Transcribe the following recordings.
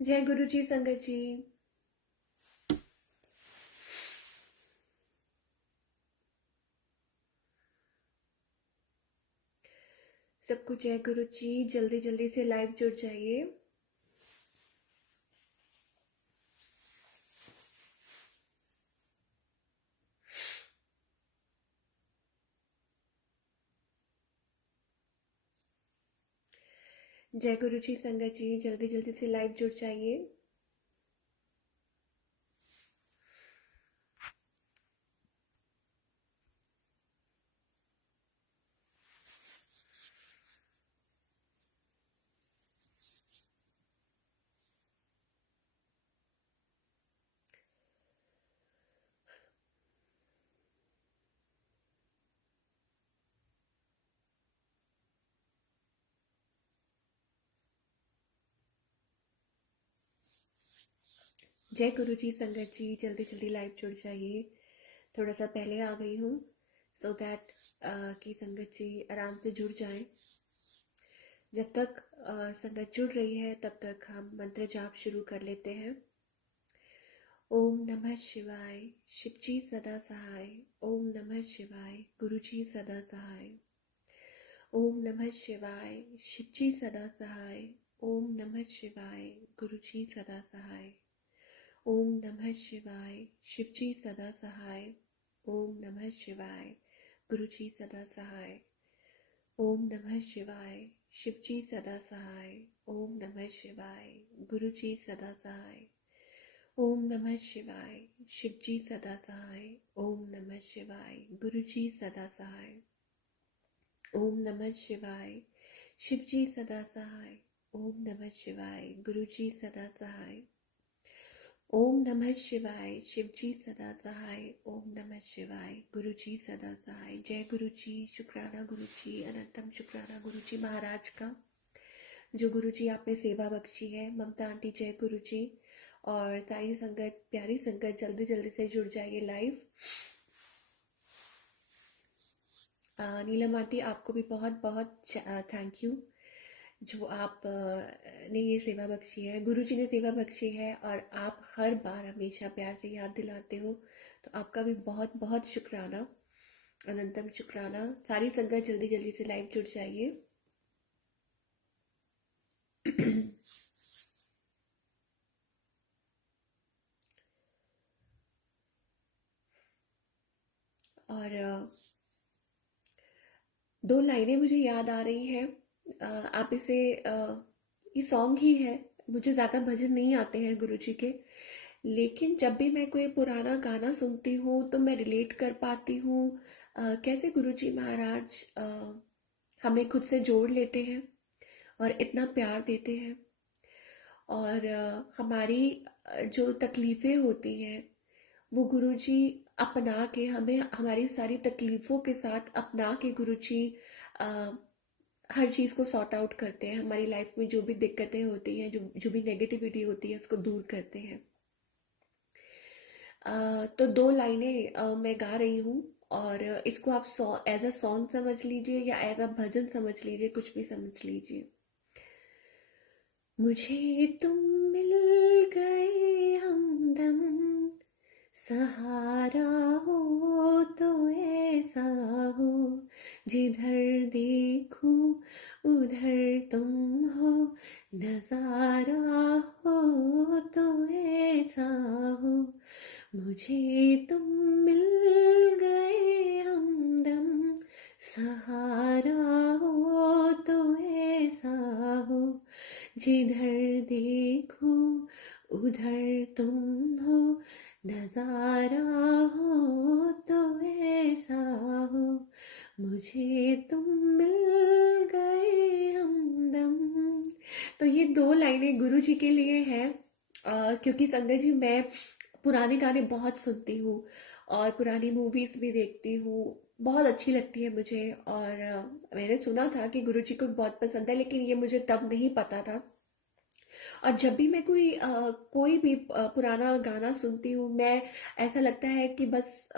जय गुरु जी संगत जी। सबको जय गुरु जी। जल्दी जल्दी से लाइव जुड़ जाइए। जय गुरु जी संगत जी, जल्दी जल्दी से लाइव जुड़ जाइए। जय गुरु जी संगत जी, जल्दी जल्दी लाइव जुड़ जाइए। थोड़ा सा पहले आ गई हूँ सो दैट कि संगत जी आराम से जुड़ जाएं। जब तक संगत जुड़ रही है तब तक हम मंत्र जाप शुरू कर लेते हैं। ओम नमः शिवाय, शिव जी सदा सहाय। ओम नमः शिवाय, गुरु जी सदा सहाय। ओम नमः शिवाय, शिव जी सदा सहाय। ओम नमः शिवाय, गुरु जी सदा सहाय। ओम नमः शिवाय, शिव जी सदा सहाय। ओम नमः शिवाय, गुरु जी सदा सहाय। ओम नमः शिवाय, शिव जी सदा सहाय। ओम नमः शिवाय, गुरु जी सदा सहाय। ओम नमः शिवाय, शिव जी सदा सहाय। ओम नमः शिवाय, गुरु जी सदा सहाय। ओम नमः शिवाय, शिव जी सदा सहाय। ओम नमः शिवाय, गुरु जी सदा सहाय। ओम नमः शिवाय, शिव जी सदा सहाय। ओम नमः शिवाय, गुरु जी सदा सहाय। जय गुरु जी, शुक्राना गुरु जी, अनंतम शुक्राना गुरु जी महाराज का, जो गुरु जी आपने सेवा बख्शी है। ममता आंटी जय गुरु जी। और सारी संगत, प्यारी संगत, जल्दी जल्दी से जुड़ जाइए लाइव। नीलम आंटी आपको भी बहुत बहुत थैंक यू, जो आप ने ये सेवा बख्शी है, गुरु जी ने सेवा बख्शी है और आप हर बार हमेशा प्यार से याद दिलाते हो, तो आपका भी बहुत बहुत शुक्राना, अनंतम शुक्राना। सारी संगत जल्दी जल्दी से लाइव जुड़ जाइए। और दो लाइनें मुझे याद आ रही हैं। आप इसे ये सॉन्ग ही है, मुझे ज़्यादा भजन नहीं आते हैं गुरु जी के, लेकिन जब भी मैं कोई पुराना गाना सुनती हूँ तो मैं रिलेट कर पाती हूँ कैसे गुरु जी महाराज हमें खुद से जोड़ लेते हैं और इतना प्यार देते हैं। और हमारी जो तकलीफ़ें होती हैं वो गुरुजी अपना के, हमें हमारी सारी तकलीफ़ों के साथ अपना के गुरुजी अ, हर चीज़ को सॉर्ट आउट करते हैं। हमारी लाइफ में जो भी दिक्कतें होती हैं, जो जो भी नेगेटिविटी होती है, उसको दूर करते हैं। तो दो लाइनें मैं गा रही हूँ, और इसको आप एज अ सॉन्ग समझ लीजिए या एज अ भजन समझ लीजिए, कुछ भी समझ लीजिए। मुझे तुम मिल गए हमदम, सहारा हो तो ऐसा हो, जिधर देखूं उधर तुम हो, नजारा हो तो ऐसा हो। मुझे तुम मिल गए हमदम, सहारा हो तो ऐसा हो, जिधर देखूं उधर तुम हो, नजारा हो तो ऐसा हो। मुझे तुम मिल गए हमदम। तो ये दो लाइनें गुरु जी के लिए हैं, क्योंकि संगत जी मैं पुराने गाने बहुत सुनती हूँ और पुरानी मूवीज भी देखती हूँ, बहुत अच्छी लगती है मुझे। और मैंने सुना था कि गुरु जी को बहुत पसंद है, लेकिन ये मुझे तब नहीं पता था। और जब भी मैं कोई भी पुराना गाना सुनती हूँ, मैं ऐसा लगता है कि बस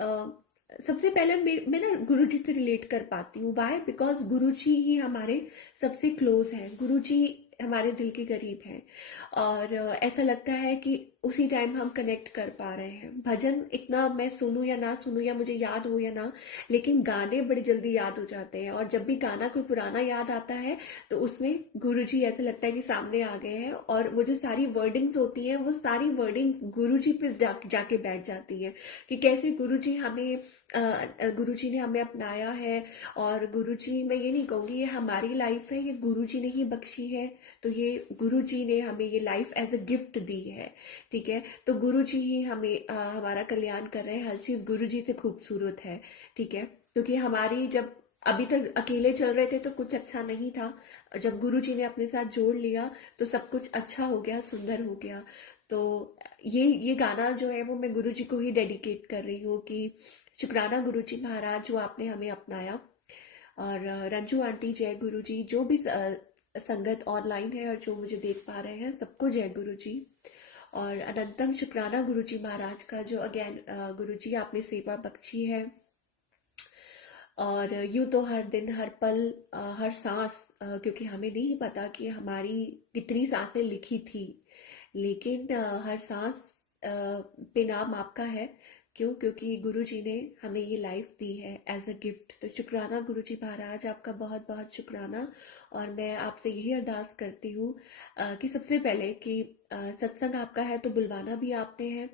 सबसे पहले मैं ना गुरु जी से रिलेट कर पाती हूँ। वाई? बिकॉज गुरु जी ही हमारे सबसे क्लोज हैं। गुरु जी हमारे दिल के करीब हैं। और ऐसा लगता है कि उसी टाइम हम कनेक्ट कर पा रहे हैं। भजन इतना मैं सुनूं या ना सुनूं, या मुझे याद हो या ना, लेकिन गाने बड़ी जल्दी याद हो जाते हैं। और जब भी गाना कोई पुराना याद आता है तो उसमें गुरुजी ऐसा लगता है कि सामने आ गए हैं, और वो जो सारी वर्डिंग्स होती हैं वो सारी वर्डिंग गुरुजी पे जाके बैठ जाती है, कि कैसे गुरुजी हमें गुरुजी ने हमें अपनाया है। और गुरुजी, मैं ये नहीं कहूँगी ये हमारी लाइफ है, ये गुरुजी ने ही बख्शी है। तो ये गुरुजी ने हमें ये लाइफ एज अ गिफ्ट दी है, ठीक है। तो गुरुजी ही हमें हमारा कल्याण कर रहे हैं। हर चीज गुरुजी से खूबसूरत है, ठीक है। क्योंकि हमारी जब अभी तक अकेले चल रहे थे तो कुछ अच्छा नहीं था, जब गुरुजी ने अपने साथ जोड़ लिया तो सब कुछ अच्छा हो गया, सुंदर हो गया। तो ये गाना जो है वो मैं गुरुजी को ही डेडिकेट कर रही हूँ, कि शुक्राना गुरुजी महाराज जो आपने हमें अपनाया। और रंजू आंटी जय गुरु जी, जो भी संगत ऑनलाइन है और जो मुझे देख पा रहे हैं सबको जय गुरु जी। और अनंतम शुक्राना गुरु जी महाराज का, जो अगेन गुरु जी आपने सेवा बख्शी है। और यूं तो हर दिन हर पल हर सांस, क्योंकि हमें नहीं पता कि हमारी कितनी सांसें लिखी थी, लेकिन हर सांस पे नाम आपका है। क्यों? क्योंकि गुरु जी ने हमें ये लाइफ दी है एज अ गिफ्ट। तो शुक्राना गुरु जी महाराज, आपका बहुत बहुत शुक्राना। और मैं आपसे यही अरदास करती हूँ कि सबसे पहले कि सत्संग आपका है तो बुलवाना भी आपने है,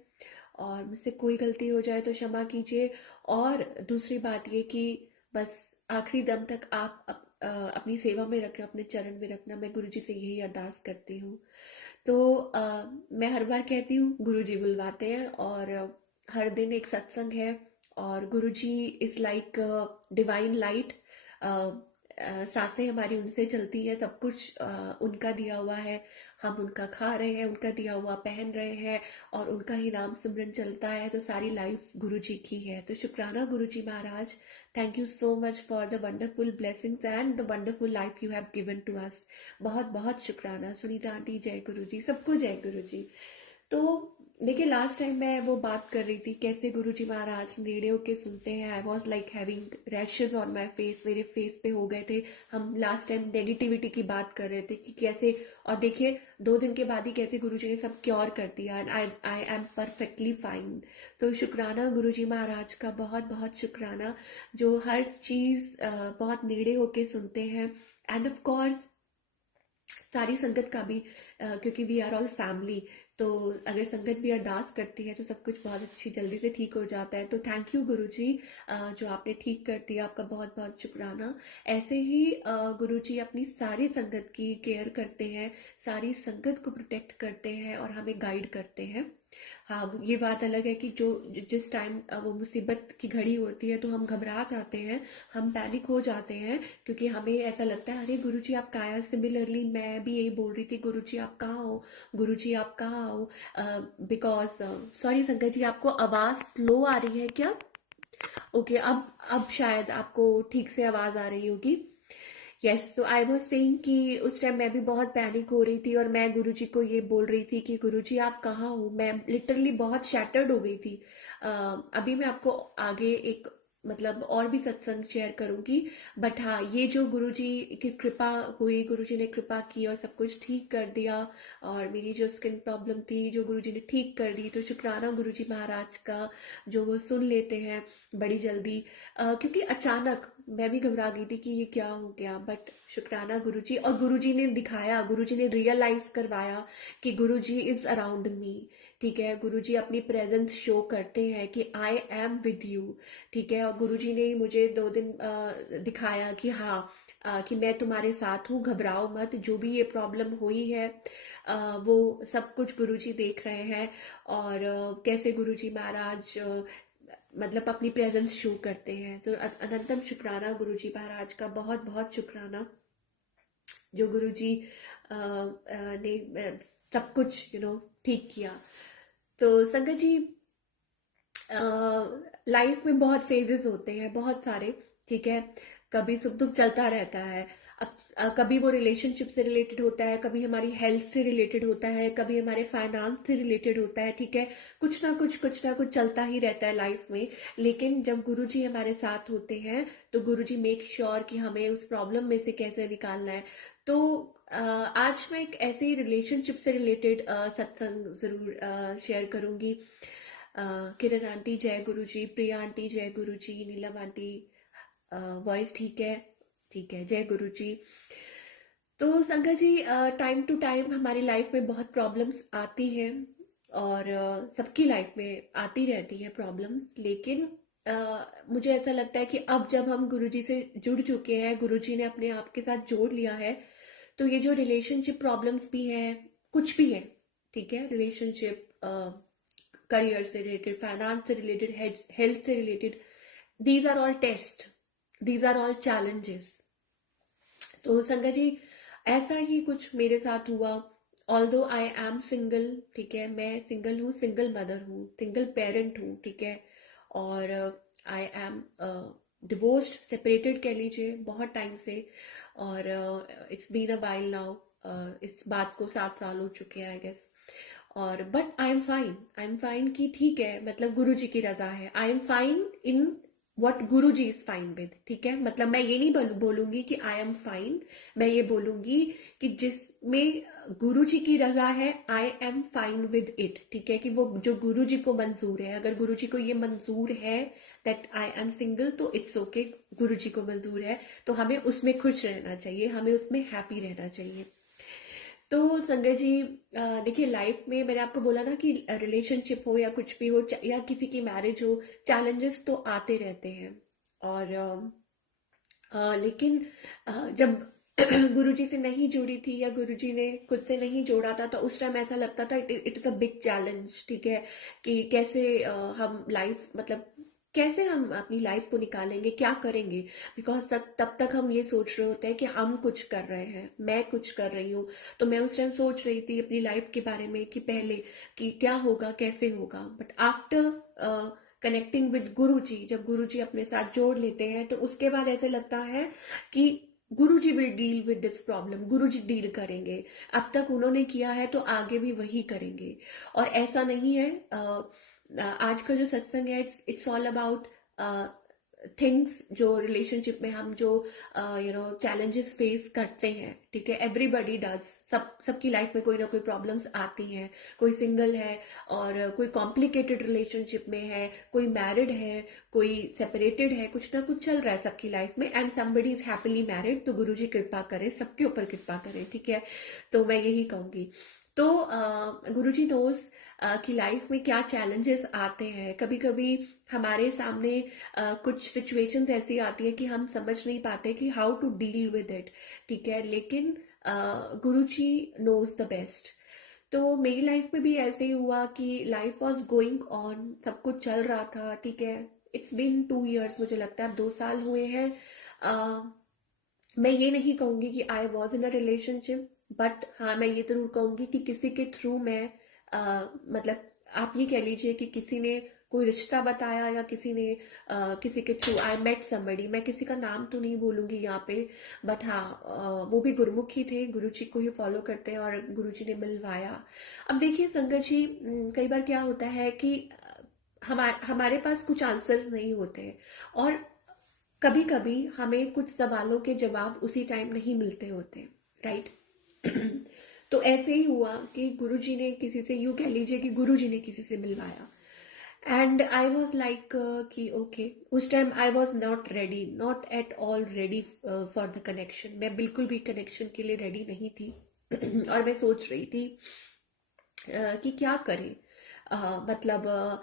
और मुझसे कोई गलती हो जाए तो क्षमा कीजिए। और दूसरी बात ये कि बस आखिरी दम तक आप अपनी सेवा में रखना, अपने चरण में रखना, मैं गुरुजी से यही अरदास करती हूँ। तो मैं हर बार कहती हूँ गुरुजी बुलवाते हैं, और हर दिन एक सत्संग है। और गुरुजी इज लाइक डिवाइन लाइट। सांसें हमारी उनसे चलती है, सब कुछ उनका दिया हुआ है। हम उनका खा रहे हैं, उनका दिया हुआ पहन रहे हैं, और उनका ही नाम सिमरन चलता है। तो सारी लाइफ गुरुजी की है। तो शुक्राना Guruji Maharaj, thank you so much for the wonderful blessings and the wonderful life you have given to us. बहुत बहुत शुक्राना। सुनीता आंटी जय गुरुजी, सबको जय गुरुजी। तो देखिए, लास्ट टाइम मैं वो बात कर रही थी कैसे गुरुजी महाराज नेड़े होके सुनते हैं। I was like having rashes on my face, मेरे फेस पे हो गए थे। हम लास्ट टाइम नेगेटिविटी की बात कर रहे थे कि कैसे, और देखिए 2 दिन के बाद ही कैसे गुरुजी ने सब क्योर कर दिया, and I am perfectly fine. तो शुक्राना गुरुजी महाराज का, बहुत बहुत शुक्राना, जो हर चीज बहुत नेड़े होके सुनते हैं। एंड ऑफ कोर्स सारी संगत का भी, क्योंकि वी आर ऑल फैमिली। तो अगर संगत भी अरदास करती है तो सब कुछ बहुत अच्छी जल्दी से ठीक हो जाता है। तो थैंक यू गुरुजी, जो आपने ठीक कर दिया, आपका बहुत बहुत शुक्राना। ऐसे ही गुरुजी अपनी सारी संगत की केयर करते हैं, सारी संगत को प्रोटेक्ट करते हैं और हमें गाइड करते हैं। हाँ, ये बात अलग है कि जो जिस टाइम वो मुसीबत की घड़ी होती है तो हम घबरा जाते हैं, हम पैनिक हो जाते हैं, क्योंकि हमें ऐसा लगता है अरे गुरुजी आप कहाँ हैं। सिमिलरली मैं भी यही बोल रही थी, गुरुजी आप कहाँ हो, गुरुजी आप कहाँ हो। बिकॉज सॉरी संगत जी, आपको आवाज स्लो आ रही है क्या? ओके, अब शायद आपको ठीक से आवाज आ रही होगी। यस, तो आई वॉज सेइंग कि उस टाइम मैं भी बहुत पैनिक हो रही थी, और मैं गुरुजी को ये बोल रही थी कि गुरुजी आप कहाँ हो। मैं लिटरली बहुत शैटर्ड हो गई थी। अभी मैं आपको आगे एक मतलब और भी सत्संग शेयर करूंगी। बट हाँ, ये जो गुरुजी की कृपा हुई, गुरुजी ने कृपा की और सब कुछ ठीक कर दिया, और मेरी जो स्किन प्रॉब्लम थी जो गुरुजी ने ठीक कर दी। तो शुक्राना गुरुजी महाराज का, जो वो सुन लेते हैं बड़ी जल्दी। क्योंकि अचानक मैं भी घबरा गई थी कि ये क्या हो गया। बट शुक्राना गुरुजी, और गुरुजी ने दिखाया, गुरुजी ने रियलाइज करवाया कि गुरुजी इज अराउंड मी, ठीक है। गुरुजी अपनी प्रेजेंस शो करते हैं कि आई एम विद यू, ठीक है। और गुरुजी ने मुझे 2 दिन दिखाया कि हाँ, कि मैं तुम्हारे साथ हूँ, घबराओ मत। जो भी ये प्रॉब्लम हुई है वो सब कुछ गुरुजी देख रहे हैं। और कैसे गुरुजी महाराज मतलब अपनी प्रेजेंस शो करते हैं। तो अनंतम शुक्राना गुरुजी महाराज का, बहुत बहुत शुक्राना, जो गुरुजी ने सब कुछ ठीक किया। तो संगत जी, लाइफ में बहुत फेजेस होते हैं, बहुत सारे, ठीक है। कभी सुख दुख चलता रहता है। कभी वो रिलेशनशिप से रिलेटेड होता है, कभी हमारी हेल्थ से रिलेटेड होता है, कभी हमारे फाइनेंस से रिलेटेड होता है, ठीक है। कुछ ना कुछ चलता ही रहता है लाइफ में। लेकिन जब गुरुजी हमारे साथ होते हैं तो गुरुजी मेक श्योर कि हमें उस प्रॉब्लम में से कैसे निकालना है। तो आज मैं एक ऐसे ही रिलेशनशिप से रिलेटेड सत्संग जरूर शेयर करूंगी। किरण आंटी जय गुरुजी, प्रिया आंटी जय गुरुजी, नीलम आंटी वॉइस ठीक है? ठीक है, जय गुरुजी। तो संगत जी, टाइम टू टाइम हमारी लाइफ में बहुत प्रॉब्लम्स आती हैं और सबकी लाइफ में आती रहती है प्रॉब्लम्स। लेकिन मुझे ऐसा लगता है कि अब जब हम गुरुजी से जुड़ चुके हैं, गुरुजी ने अपने आप के साथ जोड़ लिया है, तो ये जो रिलेशनशिप प्रॉब्लम्स भी हैं, कुछ भी है, ठीक है, रिलेशनशिप, करियर से रिलेटेड, फाइनेंस से रिलेटेड, हेल्थ से related, these are all test, these are all challenges. तो संगत जी, ऐसा ही कुछ मेरे साथ हुआ। ऑल्दो आई एम सिंगल, ठीक है, मैं सिंगल हूँ, सिंगल मदर हूँ, सिंगल पेरेंट हूँ, ठीक है। और आई एम डिवोर्स्ड, सेपरेटेड कह लीजिए, बहुत टाइम से। और it's been a while now, इस बात को 7 साल हो चुके हैं आई गेस। और बट आई एम फाइन कि ठीक है, मतलब गुरु जी की रजा है, I am fine in what Guru ji is fine with, ठीक है। मतलब मैं ये नहीं बोलूंगी कि आई एम फाइन, मैं ये बोलूंगी कि जिसमें गुरु जी की रजा है, I am fine with it, ठीक है। कि वो जो गुरु जी को मंजूर है, अगर गुरु जी को ये मंजूर है दैट आई एम सिंगल, तो इट्स ओके, गुरु जी को मंजूर है, तो हमें उसमें खुश रहना चाहिए, हमें उसमें हैप्पी रहना चाहिए। तो संजय जी, देखिए लाइफ में मैंने आपको बोला ना कि रिलेशनशिप हो या कुछ भी हो, या किसी की मैरिज हो, चैलेंजेस तो आते रहते हैं। और लेकिन जब गुरुजी से नहीं जुड़ी थी या गुरुजी ने खुद से नहीं जोड़ा था, तो उस टाइम ऐसा लगता था it is a big challenge, ठीक है। कि कैसे हम लाइफ, मतलब कैसे हम अपनी लाइफ को निकालेंगे, क्या करेंगे। बिकॉज तब तक हम ये सोच रहे होते हैं कि हम कुछ कर रहे हैं, मैं कुछ कर रही हूँ। तो मैं उस टाइम सोच रही थी अपनी लाइफ के बारे में कि पहले कि क्या होगा, कैसे होगा। बट आफ्टर कनेक्टिंग विद गुरु जी, जब गुरु जी अपने साथ जोड़ लेते हैं, तो उसके बाद ऐसे लगता है कि Guru ji will deal with this problem, Guru ji deal करेंगे। अब तक उन्होंने किया है तो आगे भी वही करेंगे। और ऐसा नहीं है, आज का जो सत्संग है, इट्स ऑल अबाउट थिंग्स जो रिलेशनशिप में हम जो चैलेंजेस फेस करते हैं, ठीक है। एवरीबडी डज, सबकी लाइफ में कोई ना कोई प्रॉब्लम्स आती हैं। कोई सिंगल है और कोई कॉम्प्लिकेटेड रिलेशनशिप में है, कोई मैरिड है, कोई सेपरेटेड है, कुछ ना कुछ चल रहा है सबकी लाइफ में। And somebody is happily married, तो गुरु जी कृपा करे, सबके ऊपर कृपा करे, ठीक है। तो मैं यही कहूंगी। तो गुरु जी नोज कि लाइफ में क्या चैलेंजेस आते हैं। कभी कभी हमारे सामने कुछ सिचुएशंस ऐसी आती है कि हम समझ नहीं पाते कि how to deal with it, ठीक है। लेकिन गुरु जी नोज द बेस्ट। तो मेरी लाइफ में भी ऐसे ही हुआ कि लाइफ वॉज गोइंग ऑन, सब कुछ चल रहा था, ठीक है। इट्स बीन 2 years, मुझे लगता है अब 2 साल हुए हैं। मैं ये नहीं कहूंगी कि I was in a relationship, but हाँ मैं ये जरूर कहूंगी कि किसी के थ्रू मैं मतलब आप ये कह लीजिए कि किसी ने कोई रिश्ता बताया, या किसी ने किसी के थ्रू आई मेट समबडी। मैं किसी का नाम तो नहीं बोलूंगी यहाँ पे, बट हाँ वो भी गुरुमुखी थे, गुरु जी को ही फॉलो करते हैं, और गुरु जी ने मिलवाया। अब देखिए संगत जी, कई बार क्या होता है कि हमारे पास कुछ आंसर्स नहीं होते हैं, और कभी कभी हमें कुछ सवालों के जवाब उसी टाइम नहीं मिलते होते, राइट। तो ऐसे ही हुआ कि गुरुजी ने किसी से, यूं कह लीजिए कि गुरुजी ने किसी से मिलवाया। एंड आई वॉज लाइक कि ओके, उस time I was not ready, not at all ready for the connection. मैं बिल्कुल भी कनेक्शन के लिए रेडी नहीं थी। और मैं सोच रही थी कि क्या करें। मतलब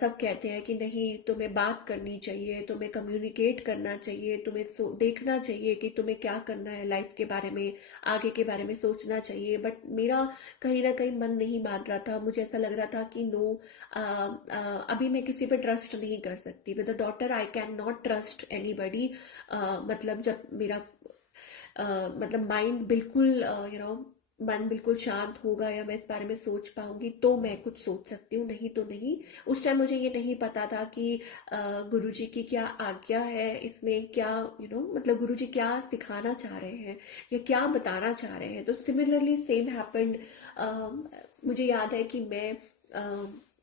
सब कहते हैं कि नहीं, तुम्हें बात करनी चाहिए, तुम्हें कम्युनिकेट करना चाहिए, तुम्हें देखना चाहिए कि तुम्हें क्या करना है लाइफ के बारे में, आगे के बारे में सोचना चाहिए। बट मेरा कहीं ना कहीं मन नहीं मान रहा था। मुझे ऐसा लग रहा था कि नो, अभी मैं किसी पे ट्रस्ट नहीं कर सकती। With a daughter I can not trust anybody. मतलब जब मेरा मतलब माइंड बिल्कुल मन बिल्कुल शांत होगा या मैं इस बारे में सोच पाऊंगी तो मैं कुछ सोच सकती हूँ, नहीं तो नहीं। उस टाइम मुझे ये नहीं पता था कि गुरुजी की क्या आज्ञा है इसमें, क्या मतलब गुरुजी क्या सिखाना चाह रहे हैं या क्या बताना चाह रहे हैं। तो सिमिलरली सेम हैपेंड। मुझे याद है कि मैं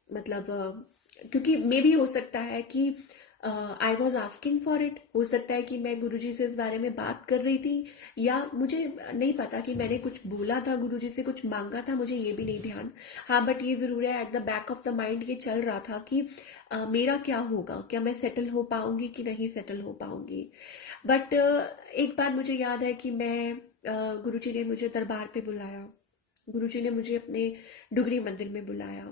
मतलब क्योंकि मे भी हो सकता है कि I was asking for it, हो सकता है कि मैं गुरुजी से इस बारे में बात कर रही थी, या मुझे नहीं पता कि मैंने कुछ बोला था गुरुजी से, कुछ मांगा था, मुझे ये भी नहीं ध्यान। हाँ, बट ये जरूर है at the back of the mind ये चल रहा था कि मेरा क्या होगा, क्या मैं सेटल हो पाऊंगी कि नहीं सेटल हो पाऊंगी। बट एक बार मुझे याद है कि मैं गुरुजी ने मुझे दरबार पे बुलाया, गुरुजी ने मुझे अपने डुगरी मंदिर में बुलाया।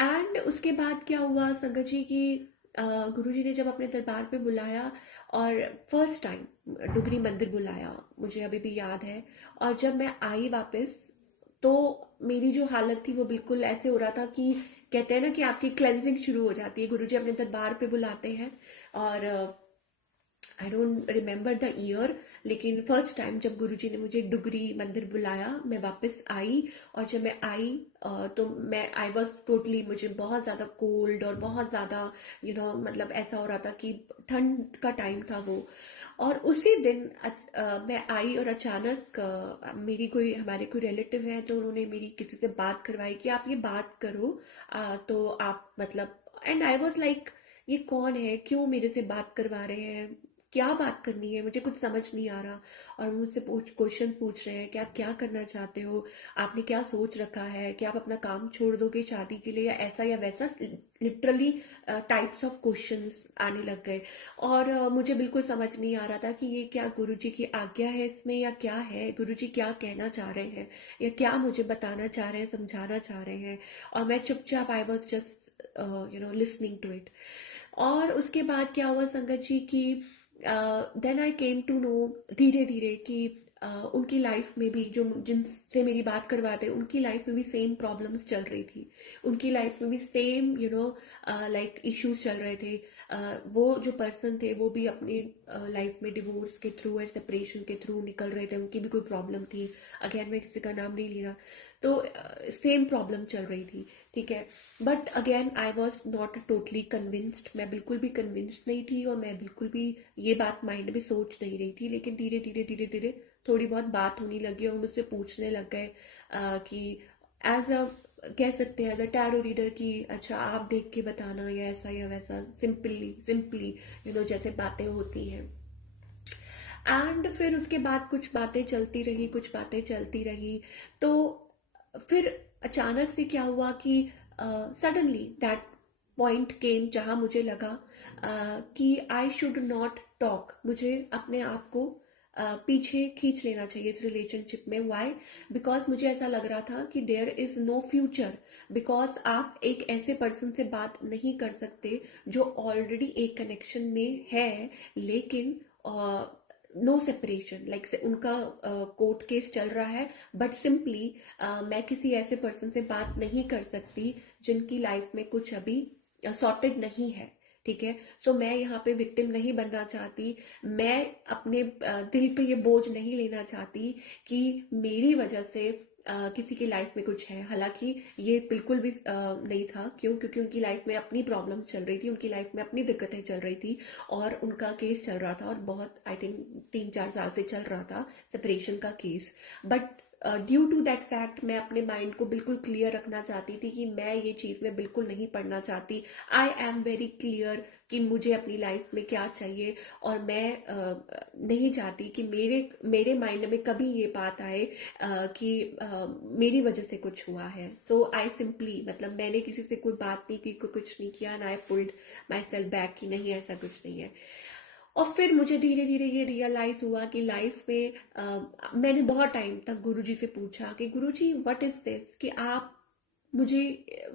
एंड उसके बाद क्या हुआ संगत जी की, गुरुजी ने जब अपने दरबार पे बुलाया और फर्स्ट टाइम डुगरी मंदिर बुलाया, मुझे अभी भी याद है। और जब मैं आई वापस तो मेरी जो हालत थी वो बिल्कुल ऐसे हो रहा था कि कहते हैं ना कि आपकी क्लेंजिंग शुरू हो जाती है। गुरुजी अपने दरबार पे बुलाते हैं और I don't remember the year, लेकिन फर्स्ट टाइम जब गुरुजी ने मुझे डुगरी मंदिर बुलाया मैं वापस आई। और जब मैं आई तो मैं आई वॉज टोटली, मुझे बहुत ज़्यादा कोल्ड और बहुत ज़्यादा मतलब ऐसा हो रहा था कि ठंड का टाइम था वो। और उसी दिन मैं आई और अचानक मेरी कोई हमारे कोई रिलेटिव है तो उन्होंने मेरी किसी से बात करवाई कि आप ये बात करो। तो आप मतलब, एंड आई वॉज लाइक ये कौन है, क्यों मेरे से बात करवा रहे हैं, क्या बात करनी है, मुझे कुछ समझ नहीं आ रहा। और मुझसे क्वेश्चन पूछ रहे हैं कि आप क्या करना चाहते हो, आपने क्या सोच रखा है, कि आप अपना काम छोड़ दोगे शादी के लिए या ऐसा या वैसा। लिटरली टाइप्स ऑफ क्वेश्चंस आने लग गए। और मुझे बिल्कुल समझ नहीं आ रहा था कि ये क्या गुरुजी की आज्ञा है इसमें या क्या है, गुरुजी क्या कहना चाह रहे हैं या क्या मुझे बताना चाह रहे हैं, समझाना चाह रहे हैं। और मैं चुपचाप I was just listening to it. और उसके बाद क्या हुआ संगत जी की, then I came to know धीरे धीरे कि उनकी लाइफ में भी जो जिनसे मेरी बात करवाते उनकी लाइफ में भी सेम प्रॉब्लम्स चल रही थी, उनकी लाइफ में भी सेम लाइक इश्यूज चल रहे थे। वो जो पर्सन थे वो भी अपनी लाइफ में डिवोर्स के थ्रू और सेपरेशन के थ्रू निकल रहे थे, उनकी भी कोई प्रॉब्लम थी। अगेन मैं किसी का नाम नहीं ले रहा। तो सेम प्रॉब्लम चल रही थी, ठीक है। But again I was not totally convinced, मैं बिल्कुल भी कन्विंस्ड नहीं थी और मैं बिल्कुल भी ये बात माइंड में सोच नहीं रही थी। लेकिन धीरे धीरे धीरे धीरे थोड़ी बहुत बात होने लगी और मुझसे पूछने लग गए कि एज अ कह सकते हैं एज अ टैरो रीडर की, अच्छा आप देख के बताना या ऐसा या वैसा, सिंपली सिंपली जैसे बातें होती हैं। एंड फिर उसके बाद कुछ बातें चलती रही, कुछ बातें चलती रही। तो फिर अचानक से क्या हुआ कि सडनली दैट पॉइंट केम जहां मुझे लगा कि आई शुड नॉट टॉक, मुझे अपने आप को पीछे खींच लेना चाहिए इस रिलेशनशिप में। वाई? बिकॉज मुझे ऐसा लग रहा था कि there is no future. Because आप एक ऐसे पर्सन से बात नहीं कर सकते जो ऑलरेडी एक कनेक्शन में है, लेकिन नो सेपरेशन, लाइक उनका कोर्ट केस चल रहा है। बट सिंपली मैं किसी ऐसे पर्सन से बात नहीं कर सकती जिनकी लाइफ में कुछ अभी सॉर्टेड नहीं है, ठीक है। सो मैं यहाँ पे विक्टिम नहीं बनना चाहती, मैं अपने दिल पे ये बोझ नहीं लेना चाहती कि मेरी वजह से किसी की लाइफ में कुछ है। हालांकि ये बिल्कुल भी नहीं था। क्यों? क्योंकि उनकी लाइफ में अपनी प्रॉब्लम चल रही थी, उनकी लाइफ में अपनी दिक्कतें चल रही थी और उनका केस चल रहा था और बहुत आई थिंक 3-4 साल से चल रहा था सेपरेशन का case. But due to that fact मैं अपने माइंड को बिल्कुल क्लियर रखना चाहती थी कि मैं ये चीज में बिल्कुल नहीं पढ़ना चाहती। आई एम वेरी क्लियर कि मुझे अपनी लाइफ में क्या चाहिए और मैं नहीं चाहती कि मेरे मेरे माइंड में कभी ये बात आए कि मेरी वजह से कुछ हुआ है। सो आई सिंपली, मतलब मैंने किसी से कोई बात नहीं की, कोई कुछ नहीं किया, and I pulled my self back कि नहीं ऐसा कुछ नहीं है। और फिर मुझे धीरे धीरे ये रियलाइज हुआ कि लाइफ में मैंने बहुत टाइम तक गुरुजी से पूछा कि गुरुजी व्हाट इज दिस, कि आप मुझे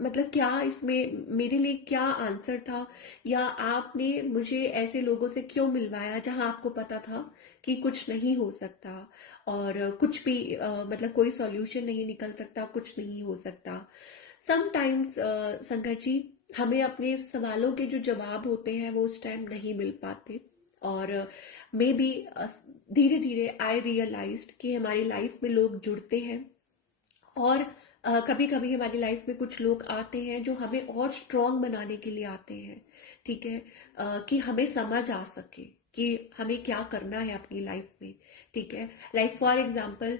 मतलब क्या इसमें मेरे लिए क्या आंसर था, या आपने मुझे ऐसे लोगों से क्यों मिलवाया जहां आपको पता था कि कुछ नहीं हो सकता और कुछ भी मतलब कोई सॉल्यूशन नहीं निकल सकता, कुछ नहीं हो सकता। समटाइम्स संगत जी, हमें अपने सवालों के जो जवाब होते हैं वो उस टाइम नहीं मिल पाते और मे बी धीरे धीरे आई रियलाइज्ड कि हमारी लाइफ में लोग जुड़ते हैं, और कभी कभी हमारी लाइफ में कुछ लोग आते हैं जो हमें और स्ट्रांग बनाने के लिए आते हैं, ठीक है, कि हमें समझ आ सके कि हमें क्या करना है अपनी लाइफ में, ठीक है। लाइक फॉर एग्जाम्पल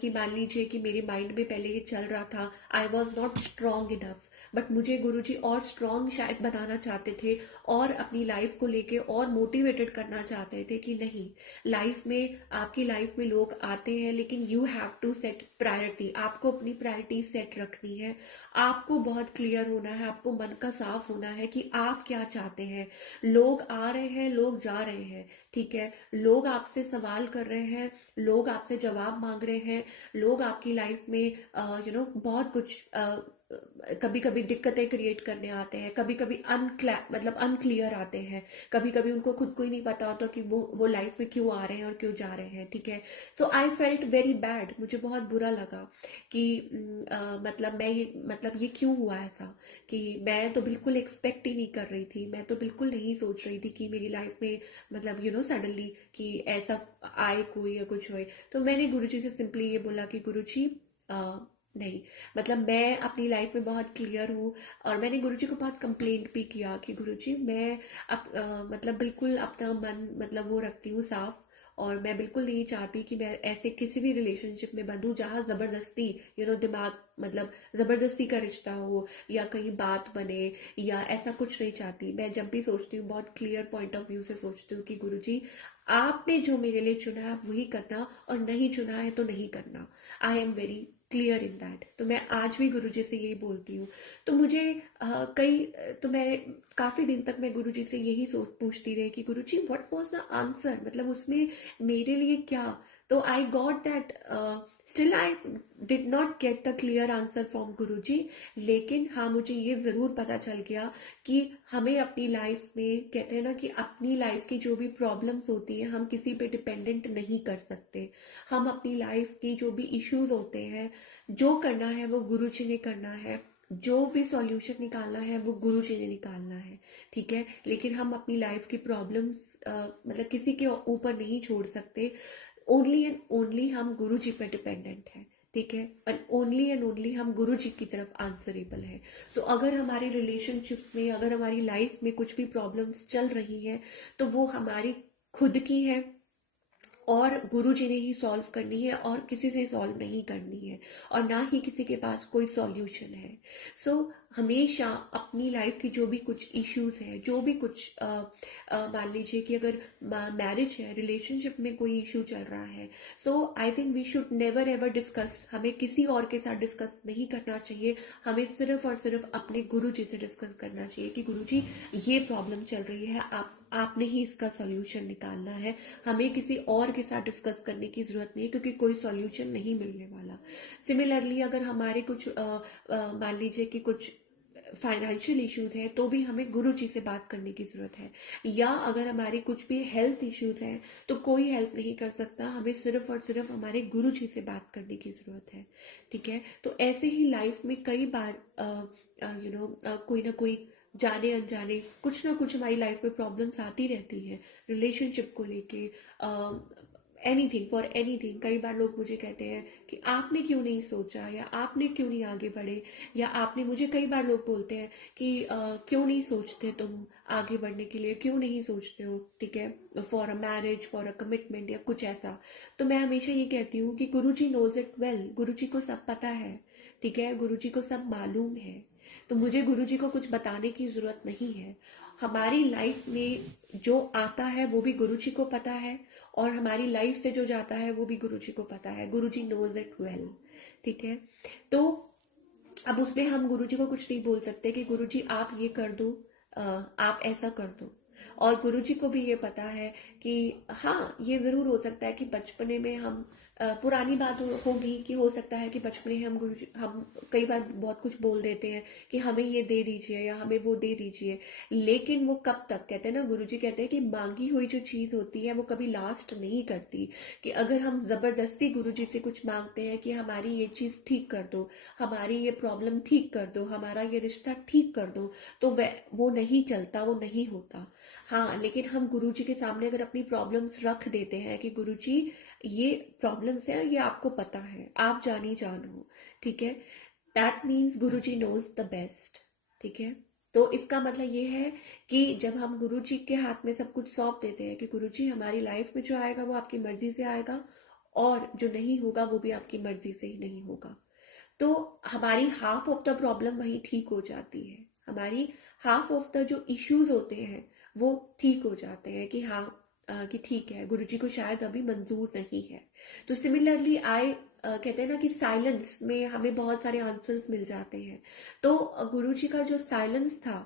कि मान लीजिए कि मेरे माइंड में पहले ये चल रहा था, I was not strong enough, but मुझे गुरुजी और स्ट्रांग शायद बनाना चाहते थे, और अपनी लाइफ को लेके और मोटिवेटेड करना चाहते थे कि नहीं, लाइफ में, आपकी लाइफ में लोग आते हैं, लेकिन you have to set priority, आपको अपनी प्रायोरिटी सेट रखनी है, आपको बहुत क्लियर होना है, आपको मन का साफ होना है कि आप क्या चाहते हैं। लोग आ रहे हैं, लोग जा रहे हैं, ठीक है, लोग आपसे सवाल कर रहे हैं, लोग आपसे जवाब मांग रहे हैं, लोग आपकी लाइफ में बहुत कुछ कभी कभी दिक्कतें क्रिएट करने आते हैं, कभी कभी अनक्लियर आते हैं, कभी कभी उनको खुद को ही नहीं पता होता कि वो लाइफ में क्यों आ रहे हैं और क्यों जा रहे हैं, ठीक है। So I felt very bad, मुझे बहुत बुरा लगा कि मतलब ये क्यों हुआ ऐसा, कि मैं तो बिल्कुल एक्सपेक्ट ही नहीं कर रही थी, मैं तो बिल्कुल नहीं सोच रही थी कि मेरी लाइफ में मतलब सडनली कि ऐसा आए कोई या कुछ होए। तो मैंने गुरुजी से सिंपली ये बोला कि गुरुजी नहीं, मतलब मैं अपनी लाइफ में बहुत क्लियर हूँ, और मैंने गुरुजी को बहुत कंप्लेंट भी किया कि गुरुजी मैं मतलब बिल्कुल अपना मन मतलब वो रखती हूँ साफ, और मैं बिल्कुल नहीं चाहती कि मैं ऐसे किसी भी रिलेशनशिप में बंधूं जहाँ जबरदस्ती दिमाग मतलब जबरदस्ती का रिश्ता हो, या कहीं बात बने, या ऐसा कुछ नहीं चाहती। मैं जब भी सोचती हूँ बहुत क्लियर पॉइंट ऑफ व्यू से सोचती हूँ कि गुरुजी आपने जो मेरे लिए चुना है आप वही करना, और नहीं चुना है तो नहीं करना। I am very clear in that. तो मैं आज भी गुरुजी से यही बोलती हूँ। तो मुझे तो मैं काफी दिन तक मैं गुरुजी से यही सोच पूछती रही कि Guruji what was the answer, मतलब उसमें मेरे लिए क्या। तो I got that, still I did not get the clear answer from Guruji, लेकिन हाँ मुझे ये जरूर पता चल गया कि हमें अपनी लाइफ में, कहते हैं ना कि अपनी लाइफ की जो भी प्रॉब्लम्स होती है हम किसी पे डिपेंडेंट नहीं कर सकते। हम अपनी लाइफ की जो भी इश्यूज होते हैं, जो करना है वो गुरु जी ने करना है, जो भी सॉल्यूशन निकालना है वो गुरु जी ने निकालना है, ठीक है। लेकिन हम अपनी लाइफ की प्रॉब्लम्स मतलब किसी के ऊपर नहीं छोड़ सकते। ओनली एंड ओनली हम गुरु जी पर डिपेंडेंट है, ठीक है, एंड ओनली हम गुरु जी की तरफ आंसरेबल है। सो अगर हमारी रिलेशनशिप में, अगर हमारी लाइफ में कुछ भी प्रॉब्लम्स चल रही है, तो वो हमारी खुद की है, और गुरु जी ने ही सॉल्व करनी है, और किसी से सॉल्व नहीं करनी है, और ना ही किसी के पास कोई सॉल्यूशन है। सो हमेशा अपनी लाइफ की जो भी कुछ इश्यूज है, जो भी कुछ मान लीजिए कि अगर मैरिज है, रिलेशनशिप में कोई इश्यू चल रहा है, so I think we should never ever discuss, हमें किसी और के साथ डिस्कस नहीं करना चाहिए। हमें सिर्फ और सिर्फ अपने गुरु जी से डिस्कस करना चाहिए कि गुरु जी ये प्रॉब्लम चल रही है, आपने ही इसका सॉल्यूशन निकालना है। हमें किसी और के साथ डिस्कस करने की जरूरत नहीं है, क्योंकि कोई सॉल्यूशन नहीं मिलने वाला। सिमिलरली अगर हमारे कुछ मान लीजिए कि कुछ फाइनेंशियल इश्यूज है, तो भी हमें गुरु जी से बात करने की जरूरत है। या अगर हमारे कुछ भी हेल्थ इश्यूज हैं, तो कोई हेल्प नहीं कर सकता, हमें सिर्फ और सिर्फ हमारे गुरु जी से बात करने की जरूरत है, ठीक है। तो ऐसे ही लाइफ में कई बार कोई ना कोई, जाने अनजाने कुछ ना कुछ हमारी लाइफ में प्रॉब्लम्स आती रहती हैं, रिलेशनशिप को लेके, एनीथिंग फॉर एनीथिंग। कई बार लोग मुझे कहते हैं कि आपने क्यों नहीं सोचा, या आपने क्यों नहीं आगे बढ़े, या आपने, मुझे कई बार लोग बोलते हैं कि क्यों नहीं सोचते तुम आगे बढ़ने के लिए, क्यों नहीं सोचते हो, ठीक है, for a marriage, for a commitment, या कुछ ऐसा। तो मैं हमेशा ये कहती हूँ कि गुरुजी नोज इट वेल, गुरुजी को सब पता है, ठीक है, गुरुजी को सब मालूम है। तो मुझे गुरुजी को कुछ बताने की जरूरत नहीं है। हमारी लाइफ में जो आता है वो भी गुरुजी को पता है, और हमारी लाइफ से जो जाता है वो भी गुरुजी को पता है। गुरुजी नोज इट वेल, ठीक है। तो अब उसमें हम गुरुजी को कुछ नहीं बोल सकते कि गुरुजी आप ये कर दो, आप ऐसा कर दो। और गुरुजी को भी ये पता है कि हाँ, ये जरूर हो सकता है कि बचपने में हम पुरानी बात होगी कि हो सकता है कि बचपने हम गुरुजी, हम कई बार बहुत कुछ बोल देते हैं कि हमें ये दे दीजिए या हमें वो दे दीजिए, लेकिन वो कब तक, कहते हैं ना, गुरुजी कहते हैं कि मांगी हुई जो चीज होती है वो कभी लास्ट नहीं करती। कि अगर हम जबरदस्ती गुरुजी से कुछ मांगते हैं कि हमारी ये चीज ठीक कर दो, हमारी ये प्रॉब्लम ठीक कर दो, हमारा ये रिश्ता ठीक कर दो, तो वो नहीं चलता, वो नहीं होता। हाँ, लेकिन हम गुरुजी के सामने अगर अपनी प्रॉब्लम्स रख देते हैं कि गुरुजी ये प्रॉब्लम्स है, ये आपको पता है, आप जानी जान हो, ठीक है, that means Guruji knows the best, ठीक है। तो इसका मतलब ये है कि जब हम गुरुजी के हाथ में सब कुछ सौंप देते हैं कि गुरुजी हमारी लाइफ में जो आएगा वो आपकी मर्जी से आएगा, और जो नहीं होगा वो भी आपकी मर्जी से ही नहीं होगा, तो हमारी हाफ ऑफ द प्रॉब्लम वहीं ठीक हो जाती है, हमारी हाफ ऑफ द जो इश्यूज होते हैं वो ठीक हो जाते हैं कि हाँ, कि ठीक है, गुरुजी को शायद अभी मंजूर नहीं है। तो सिमिलरली कहते हैं ना कि साइलेंस में हमें बहुत सारे आंसर्स मिल जाते हैं। तो गुरुजी का जो साइलेंस था,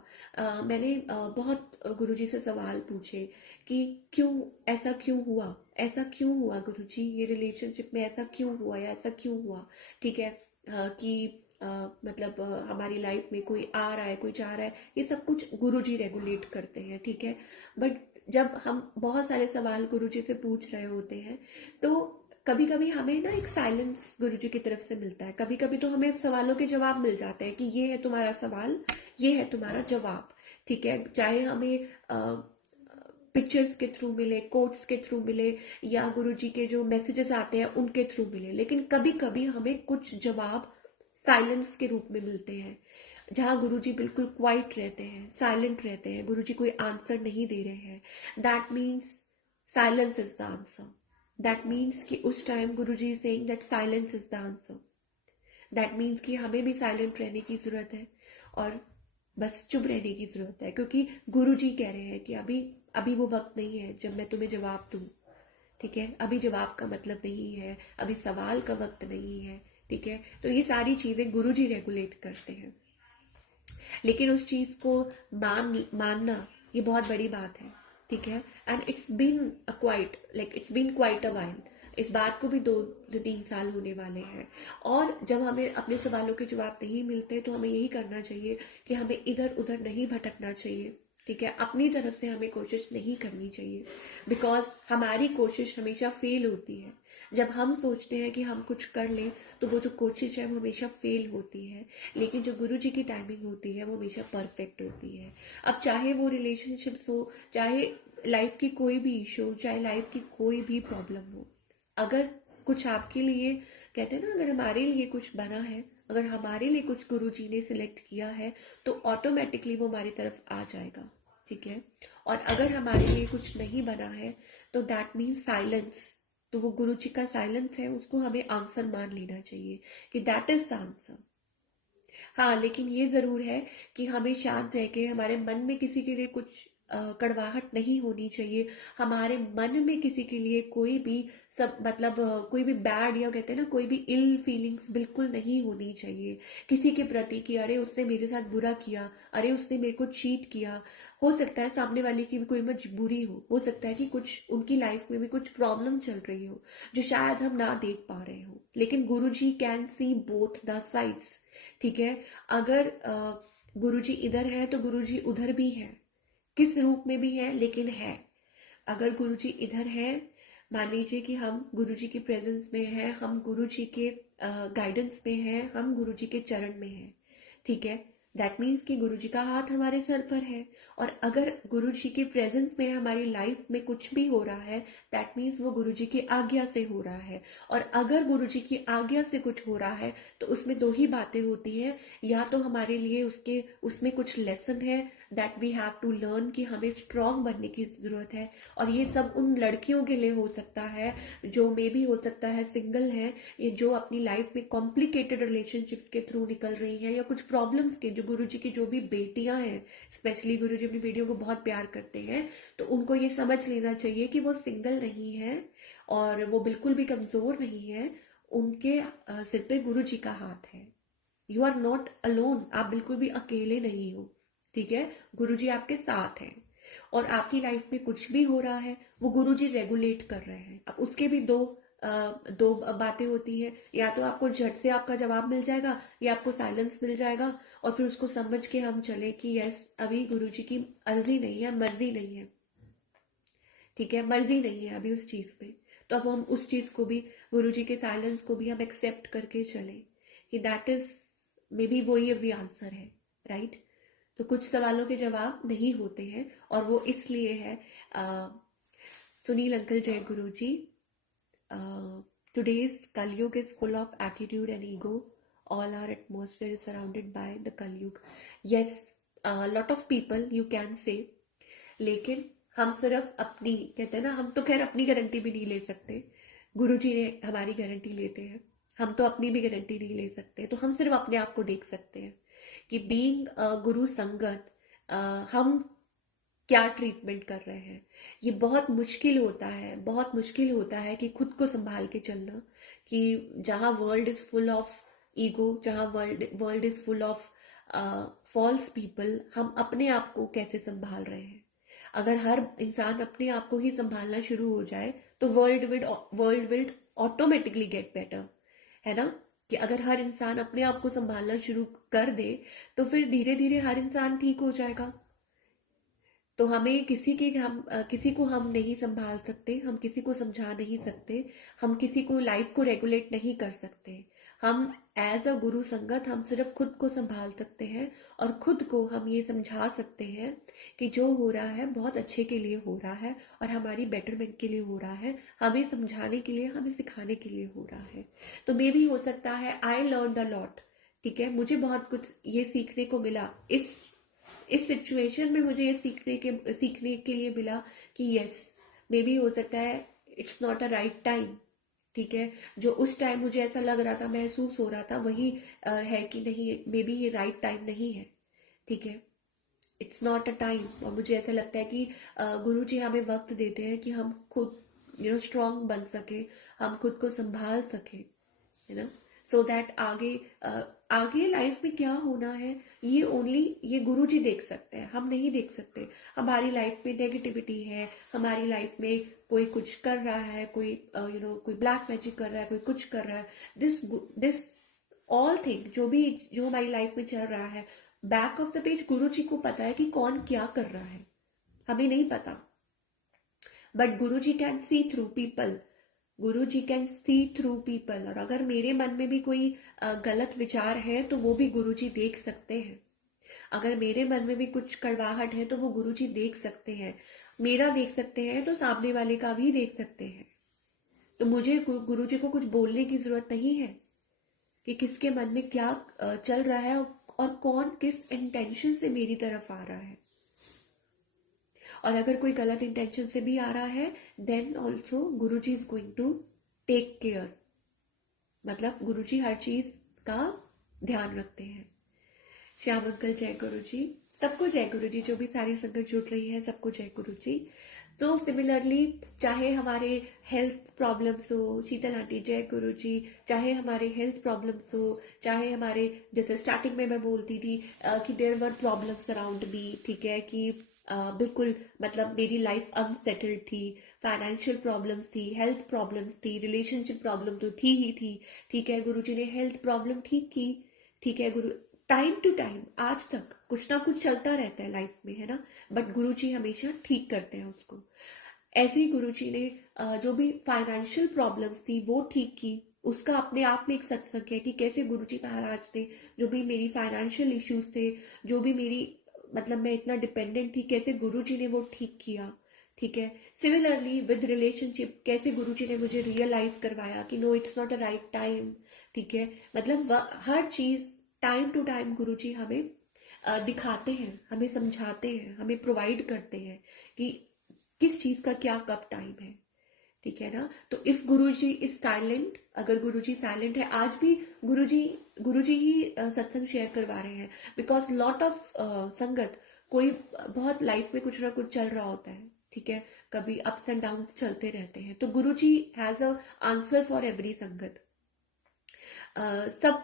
मैंने बहुत गुरुजी से सवाल पूछे कि क्यों, ऐसा क्यों हुआ, ऐसा क्यों हुआ गुरुजी, ये रिलेशनशिप में ऐसा क्यों हुआ या ऐसा क्यों हुआ, ठीक है, कि मतलब हमारी लाइफ में कोई आ रहा है, कोई जा रहा है, ये सब कुछ गुरुजी रेगुलेट करते हैं, ठीक है। बट जब हम बहुत सारे सवाल गुरुजी से पूछ रहे होते हैं, तो कभी कभी हमें ना एक साइलेंस गुरुजी की तरफ से मिलता है, कभी कभी तो हमें सवालों के जवाब मिल जाते हैं कि ये है तुम्हारा सवाल, ये है तुम्हारा जवाब, ठीक है, चाहे हमें पिक्चर्स के थ्रू मिले, कोट्स के थ्रू मिले, या गुरुजी के जो मैसेजेस आते हैं उनके थ्रू मिले, लेकिन कभी कभी हमें कुछ जवाब साइलेंस के रूप में मिलते हैं, जहां गुरुजी बिल्कुल क्वाइट रहते हैं, साइलेंट रहते हैं, गुरुजी कोई आंसर नहीं दे रहे हैं, that means silence is the answer, that means कि उस time Guruji is saying that silence is the answer, that means कि हमें भी साइलेंट रहने की जरूरत है और बस चुप रहने की जरूरत है, क्योंकि गुरुजी कह रहे हैं कि अभी अभी वो वक्त नहीं है जब मैं तुम्हें जवाब दूं, ठीक है, अभी जवाब का मतलब नहीं है, अभी सवाल का वक्त नहीं है, ठीक है। तो ये सारी चीजें गुरुजी रेगुलेट करते हैं, लेकिन उस चीज को मानना ये बहुत बड़ी बात है, ठीक है। And it's been quite a while, इस बात को भी 2 से 3 साल होने वाले हैं, और जब हमें अपने सवालों के जवाब नहीं मिलते तो हमें यही करना चाहिए कि हमें इधर उधर नहीं भटकना चाहिए, ठीक है, अपनी तरफ से हमें कोशिश नहीं करनी चाहिए, बिकॉज हमारी कोशिश हमेशा फेल होती है, जब हम सोचते हैं कि हम कुछ कर लें तो वो जो कोशिश है वो हमेशा फेल होती है, लेकिन जो गुरु जी की टाइमिंग होती है वो हमेशा परफेक्ट होती है। अब चाहे वो रिलेशनशिप्स हो, चाहे लाइफ की कोई भी इशू हो, चाहे लाइफ की कोई भी प्रॉब्लम हो, अगर कुछ आपके लिए, कहते हैं ना, अगर हमारे लिए कुछ बना है, अगर हमारे लिए कुछ गुरु जी ने सिलेक्ट किया है तो ऑटोमेटिकली वो हमारी तरफ आ जाएगा, ठीक है। और अगर हमारे लिए कुछ नहीं बना है तो दैट मीन्स साइलेंस, तो वो गुरु जी का साइलेंस है, उसको हमें आंसर मान लेना चाहिए कि दैट इज द आंसर। हाँ, लेकिन ये जरूर है कि हमें शांत रह के, हमारे मन में किसी के लिए कुछ कड़वाहट नहीं होनी चाहिए, हमारे मन में किसी के लिए कोई भी सब मतलब कोई भी बैड, या कहते हैं ना, कोई भी इल फीलिंग्स बिल्कुल नहीं होनी चाहिए किसी के प्रति कि अरे उसने मेरे साथ बुरा किया, अरे उसने मेरे को चीट किया। हो सकता है सामने वाले की भी कोई मजबूरी हो सकता है कि कुछ उनकी लाइफ में भी कुछ प्रॉब्लम चल रही हो जो शायद हम ना देख पा रहे हो, लेकिन Guru ji can see both the sides, ठीक है। अगर गुरुजी इधर है तो गुरुजी उधर भी है, किस रूप में भी है लेकिन है। अगर गुरुजी इधर है, मान लीजिए कि हम गुरुजी की प्रेजेंस में है, हम गुरुजी के गाइडेंस में है, हम गुरुजी के चरण में है, ठीक है, दैट मीन्स कि गुरुजी का हाथ हमारे सर पर है। और अगर गुरुजी की प्रेजेंस में हमारी लाइफ में कुछ भी हो रहा है, दैट मीन्स वो गुरुजी की आज्ञा से हो रहा है। और अगर गुरुजी की आज्ञा से कुछ हो रहा है तो उसमें 2 ही बातें होती हैं, या तो हमारे लिए उसके उसमें कुछ लेसन है that we have to learn, कि हमें स्ट्रांग बनने की जरूरत है, और ये सब उन लड़कियों के लिए हो सकता है जो मे भी हो सकता है सिंगल है, ये जो अपनी लाइफ में कॉम्प्लिकेटेड रिलेशनशिप्स के थ्रू निकल रही हैं, या कुछ प्रॉब्लम्स के, जो गुरुजी की जो भी बेटियां हैं, स्पेशली गुरुजी अपनी बेटियों को बहुत प्यार करते हैं, तो उनको ये समझ लेना चाहिए कि वो सिंगल नहीं है और वो बिल्कुल भी कमजोर नहीं है, उनके सिर पे गुरुजी का हाथ है। यू आर नॉट अलोन, आप बिल्कुल भी अकेले नहीं हो, ठीक है, गुरुजी आपके साथ हैं। और आपकी लाइफ में कुछ भी हो रहा है वो गुरुजी रेगुलेट कर रहे हैं। अब उसके भी दो बातें होती हैं, या तो आपको झट से आपका जवाब मिल जाएगा, या आपको साइलेंस मिल जाएगा, और फिर उसको समझ के हम चले कि यस, अभी गुरुजी की अर्जी नहीं है, मर्जी नहीं है, ठीक है, मर्जी नहीं है अभी उस चीज पे, तो अब हम उस चीज को भी, गुरुजी के साइलेंस को भी हम एक्सेप्ट करके चले कि दैट इज मे बी वही अभी आंसर है, राइट। तो कुछ सवालों के जवाब नहीं होते हैं, और वो इसलिए है। सुनील अंकल, जय गुरु जी। Today's Kalyug is full of attitude and ego. All our atmosphere is surrounded by the Kalyug. Yes, a lot of people you can say, लेकिन हम सिर्फ अपनी, कहते हैं ना, हम तो खैर अपनी गारंटी भी नहीं ले सकते, गुरु जी ने हमारी गारंटी लेते हैं। हम तो अपनी भी गारंटी नहीं ले सकते, तो हम सिर्फ अपने आप को देख सकते हैं कि बीइंग गुरु संगत हम क्या ट्रीटमेंट कर रहे हैं। ये बहुत मुश्किल होता है, बहुत मुश्किल होता है कि खुद को संभाल के चलना, कि जहाँ world is full of ego, जहाँ world is full of false people, हम अपने आप को कैसे संभाल रहे हैं। अगर हर इंसान अपने आप को ही संभालना शुरू हो जाए तो world will automatically get better, है ना। कि अगर हर इंसान अपने आप को संभालना शुरू कर दे तो फिर धीरे धीरे हर इंसान ठीक हो जाएगा। तो हमें किसी को हम नहीं संभाल सकते, हम किसी को समझा नहीं सकते, हम किसी को लाइफ को रेगुलेट नहीं कर सकते। हम एज अ गुरु संगत हम सिर्फ खुद को संभाल सकते हैं, और खुद को हम ये समझा सकते हैं कि जो हो रहा है बहुत अच्छे के लिए हो रहा है और हमारी बेटरमेंट के लिए हो रहा है, हमें समझाने के लिए, हमें सिखाने के लिए हो रहा है। तो मे भी हो सकता है आई लर्न द लॉट, ठीक है, मुझे बहुत कुछ ये सीखने को मिला इस सिचुएशन में, मुझे ये सीखने के लिए मिला कि यस, मे बी हो सकता है it's not a right time, ठीक है। जो उस टाइम मुझे ऐसा लग रहा था, महसूस हो रहा था, वही है कि नहीं, मे बी ये राइट टाइम नहीं है, ठीक है, इट्स नॉट अ टाइम। और मुझे ऐसा लगता है कि गुरु जी हमें वक्त देते हैं कि हम खुद स्ट्रांग बन सके, हम खुद को संभाल सके, है ना। सो दैट आगे लाइफ में क्या होना है, ये गुरु जी देख सकते हैं, हम नहीं देख सकते। हमारी लाइफ में नेगेटिविटी है, हमारी लाइफ में कोई कुछ कर रहा है, कोई कोई ब्लैक मैजिक कर रहा है, कोई कुछ कर रहा है, दिस ऑल थिंग जो हमारी लाइफ में चल रहा है, बैक ऑफ द पेज गुरु जी को पता है कि कौन क्या कर रहा है, हमें नहीं पता। But Guru ji can C through people, Guru ji can C through people. और अगर मेरे मन में भी कोई गलत विचार है तो वो भी गुरु जी देख सकते हैं। अगर मेरे मन में भी कुछ कड़वाहट है तो वो गुरु जी देख सकते हैं। मेरा देख सकते हैं तो सामने वाले का भी देख सकते हैं। तो मुझे गुरु जी को कुछ बोलने की जरूरत नहीं है कि किसके मन में क्या चल रहा है और कौन किस इंटेंशन से मेरी तरफ आ रहा है। और अगर कोई गलत इंटेंशन से भी आ रहा है, then also Guru ji is going to take care. मतलब गुरु जी हर चीज का ध्यान रखते हैं। श्याम अंकल, जय गुरु जी। सबको जय गुरु जी, जो भी सारी संगत जुड़ रही है सबको जय गुरु जी। तो सिमिलरली, चाहे हमारे हेल्थ प्रॉब्लम्स हो, शीतल आंटी जय गुरु जी, चाहे हमारे हेल्थ प्रॉब्लम्स हो, चाहे हमारे, जैसे स्टार्टिंग में मैं बोलती थी कि there were problems around me, ठीक है, कि बिल्कुल मतलब मेरी लाइफ अनसेटल्ड थी, फाइनेंशियल प्रॉब्लम्स थी, हेल्थ प्रॉब्लम्स थी, रिलेशनशिप प्रॉब्लम तो थी ही थी, ठीक है। गुरुजी ने हेल्थ प्रॉब्लम ठीक की, ठीक है। गुरु टाइम टू टाइम आज तक कुछ ना कुछ चलता रहता है लाइफ में, है ना, बट गुरुजी हमेशा ठीक करते हैं उसको। ऐसे ही गुरुजी ने जो भी फाइनेंशियल प्रॉब्लम्स थी वो ठीक की। उसका अपने आप में एक सत्संग है कि कैसे गुरुजी महाराज ने जो भी मेरी फाइनेंशियल इश्यूज थे, जो भी मेरी, मतलब मैं इतना डिपेंडेंट थी, कैसे गुरुजी ने वो ठीक किया, ठीक है। सिमिलरली विद रिलेशनशिप, कैसे गुरुजी ने मुझे रियलाइज करवाया कि no, it's not a right time, ठीक है। मतलब हर चीज टाइम टू टाइम गुरुजी हमें दिखाते हैं, हमें समझाते हैं, हमें प्रोवाइड करते हैं कि किस चीज का क्या कब टाइम है, ठीक है ना। तो इफ गुरुजी इज साइलेंट, अगर गुरुजी साइलेंट है, आज भी गुरुजी ही सत्संग शेयर करवा रहे हैं, बिकॉज लॉट ऑफ संगत, कोई बहुत लाइफ में कुछ ना कुछ चल रहा होता है, ठीक है, कभी अप्स एंड डाउन चलते रहते हैं, तो Guruji has a answer for every sangat.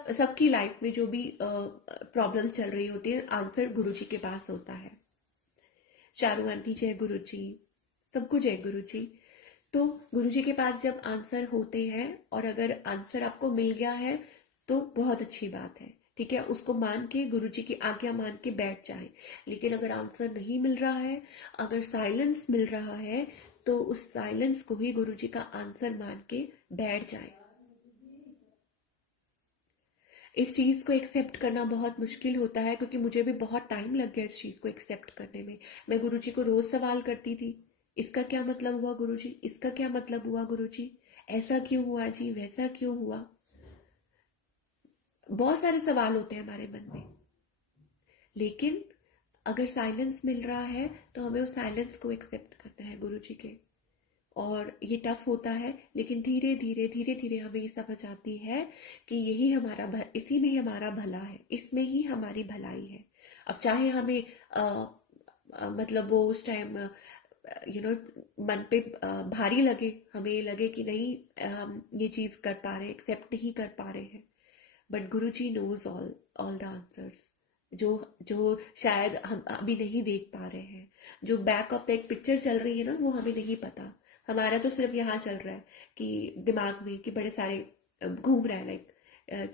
सबकी लाइफ में जो भी प्रॉब्लम्स चल रही होती है, आंसर गुरुजी के पास होता है। चारू आंटी जय गुरु जी, सबको जय गुरु जी। तो गुरुजी के पास जब आंसर होते हैं, और अगर आंसर आपको मिल गया है तो बहुत अच्छी बात है, ठीक है, उसको मान के, गुरुजी की आज्ञा मान के बैठ जाए। लेकिन अगर आंसर नहीं मिल रहा है, अगर साइलेंस मिल रहा है, तो उस साइलेंस को ही गुरुजी का आंसर मान के बैठ जाए। इस चीज को एक्सेप्ट करना बहुत मुश्किल होता है, क्योंकि मुझे भी बहुत टाइम लग गया इस चीज को एक्सेप्ट करने में। मैं गुरुजी को रोज सवाल करती थी, इसका क्या मतलब हुआ गुरुजी, इसका क्या मतलब हुआ गुरुजी, ऐसा क्यों हुआ जी, वैसा क्यों हुआ। बहुत सारे सवाल होते हैं हमारे मन में, लेकिन अगर साइलेंस मिल रहा है तो हमें उस साइलेंस को एक्सेप्ट करना है गुरुजी के। और ये टफ होता है, लेकिन धीरे धीरे धीरे धीरे हमें ये समझ आती है कि यही हमारा इसी में ही हमारा भला है, इसमें ही हमारी भलाई है। अब चाहे हमें मतलब वो उस टाइम मन पे भारी लगे, हमें लगे कि नहीं हम ये चीज कर पा रहे हैं, एक्सेप्ट नहीं कर पा रहे हैं, but Guruji knows all the answers, जो जो शायद हम अभी नहीं देख पा रहे हैं। जो बैक ऑफ द एक पिक्चर चल रही है ना, वो हमें नहीं पता। हमारा तो सिर्फ यहाँ चल रहा है कि दिमाग में कि बड़े सारे घूम रहा है, लाइक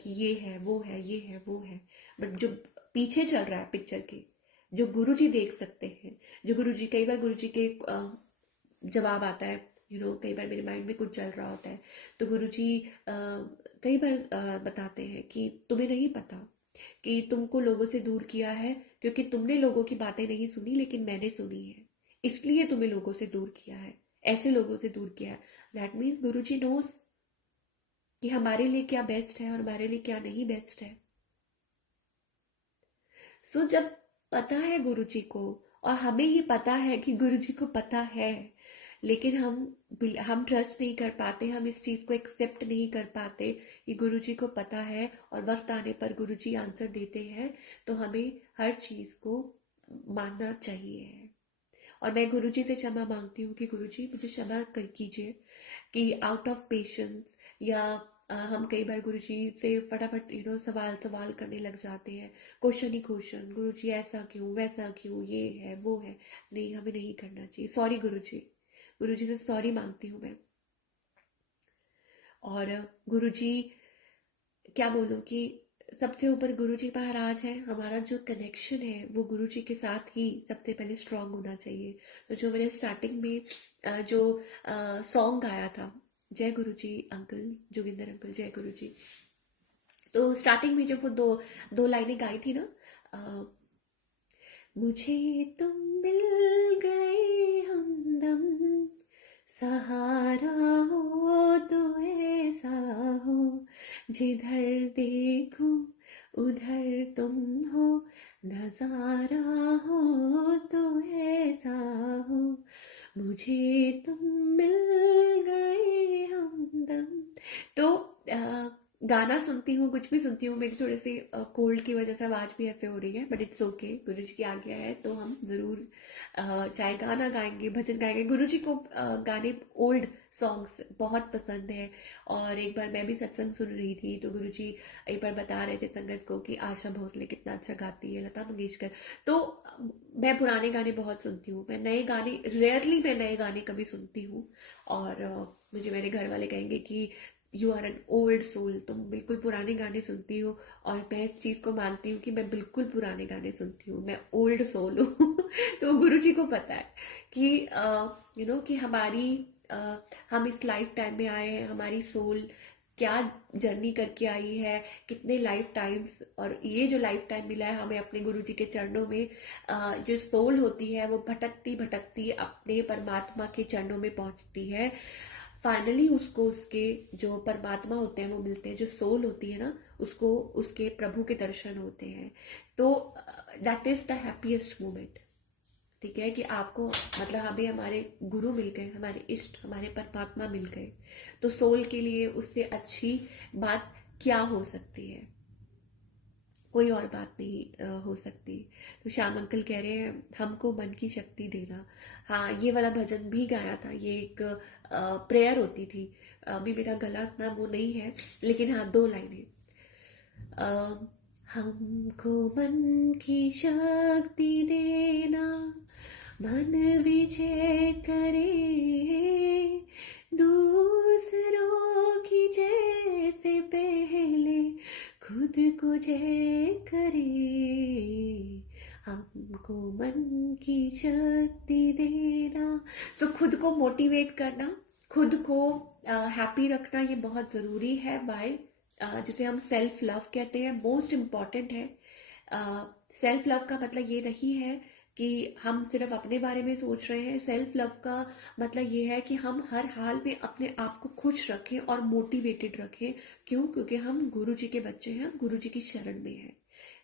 कि ये है वो है ये है वो है, बट जो पीछे चल रहा है पिक्चर के, जो गुरुजी देख सकते हैं, जो गुरुजी, कई बार गुरुजी के जवाब आता है, कई बार मेरे माइंड में कुछ चल रहा होता है तो गुरुजी कई बार बताते हैं कि तुम्हें नहीं पता कि तुमको लोगों से दूर किया है, क्योंकि तुमने लोगों की बातें नहीं सुनी लेकिन मैंने सुनी है, इसलिए तुम्हें लोगों से दूर किया है, ऐसे लोगों से दूर किया है। दैट मीन्स गुरुजी नोस कि हमारे लिए क्या बेस्ट है और हमारे लिए क्या नहीं बेस्ट है। सो जब पता है गुरुजी को, और हमें ये पता है कि गुरुजी को पता है, लेकिन हम ट्रस्ट नहीं कर पाते, हम इस चीज को एक्सेप्ट नहीं कर पाते कि गुरुजी को पता है, और वक्त आने पर गुरुजी आंसर देते हैं, तो हमें हर चीज को मानना चाहिए। और मैं गुरुजी से क्षमा मांगती हूँ कि गुरुजी मुझे क्षमा कीजिए कि आउट ऑफ पेशेंस, या हम कई बार गुरुजी से फटाफट सवाल सवाल करने लग जाते हैं, क्वेश्चन ही क्वेश्चन, गुरुजी ऐसा क्यों वैसा क्यों, ये है वो है। नहीं, हमें नहीं करना चाहिए। सॉरी गुरुजी, गुरुजी से सॉरी मांगती हूँ मैं। और गुरुजी, क्या बोलूँ कि सबसे ऊपर गुरुजी महाराज है, हमारा जो कनेक्शन है वो गुरुजी के साथ ही सबसे पहले स्ट्रांग होना चाहिए। तो जो मैंने स्टार्टिंग में जो सॉन्ग गाया था, जय गुरुजी अंकल, जोगिंदर अंकल जय गुरुजी, तो स्टार्टिंग में जब वो दो दो लाइनें गाई थी ना, अ, मुझे तुम मिल गए हमदम, सहारा हो तो ऐसा हो, जिधर देखूं उधर तुम हो, नजारा हो तो ऐसा हो, मुझे तुम मिल गए हमदम। तो गाना सुनती हूँ, कुछ भी सुनती हूँ, मेरी थोड़ी सी कोल्ड की वजह से आवाज भी ऐसे हो रही है, बट इट्स ओके, गुरु जी की आज्ञा है तो हम जरूर चाहे गाना गाएंगे, भजन गाएंगे। गुरु जी को गाने, ओल्ड सॉन्ग्स बहुत पसंद है। और एक बार मैं भी सत्संग सुन रही थी तो गुरु जी एक बार बता रहे थे संगत को कि आशा भोसले कितना अच्छा गाती है, लता मंगेशकर। तो मैं पुराने गाने बहुत सुनती हूँ, मैं नए गाने रेयरली, मैं नए गाने कभी सुनती हूँ। और मुझे मेरे घर वाले कहेंगे कि you are an old soul, तुम बिल्कुल पुराने गाने सुनती हो। और मैं इस चीज को मानती हूँ कि मैं बिल्कुल पुराने गाने सुनती हूँ, मैं ओल्ड सोल हूँ। तो गुरुजी को पता है कि कि हमारी हम इस लाइफ टाइम में आए हैं, हमारी सोल क्या जर्नी करके आई है, कितने लाइफ टाइम्स, और ये जो लाइफ टाइम मिला है हमें अपने गुरुजी के चरणों में, जो सोल होती है वो भटकती भटकती अपने परमात्मा के चरणों में पहुंचती है। फाइनली उसको उसके जो परमात्मा होते हैं वो मिलते हैं, जो सोल होती है ना उसको उसके प्रभु के दर्शन होते हैं। तो that is the happiest moment. ठीक है कि आपको, मतलब हमें हमारे गुरु मिल गए, हमारे इष्ट, हमारे परमात्मा मिल गए, तो सोल के लिए उससे अच्छी बात क्या हो सकती है, कोई और बात नहीं हो सकती। तो श्याम अंकल कह रहे हैं हमको मन की शक्ति देना। हाँ, ये वाला भजन भी गाया था, ये एक प्रेयर होती थी। अभी मेरा गला इतना वो नहीं है, लेकिन हाँ, दो लाइनें। अ, हमको मन की शक्ति देना, मन विजय करे, दूसरों की जैसे पहले खुद को जय करे। हमको मन की शक्ति देना, तो खुद को मोटिवेट करना, खुद को हैप्पी रखना, ये बहुत जरूरी है। वाई जिसे हम सेल्फ लव कहते हैं, मोस्ट इम्पॉर्टेंट है। सेल्फ लव का मतलब ये नहीं है कि हम सिर्फ अपने बारे में सोच रहे हैं। सेल्फ लव का मतलब ये है कि हम हर हाल में अपने आप को खुश रखें और मोटिवेटेड रखें। क्यों? क्योंकि हम गुरु जी के बच्चे हैं, गुरु जी की शरण में हैं।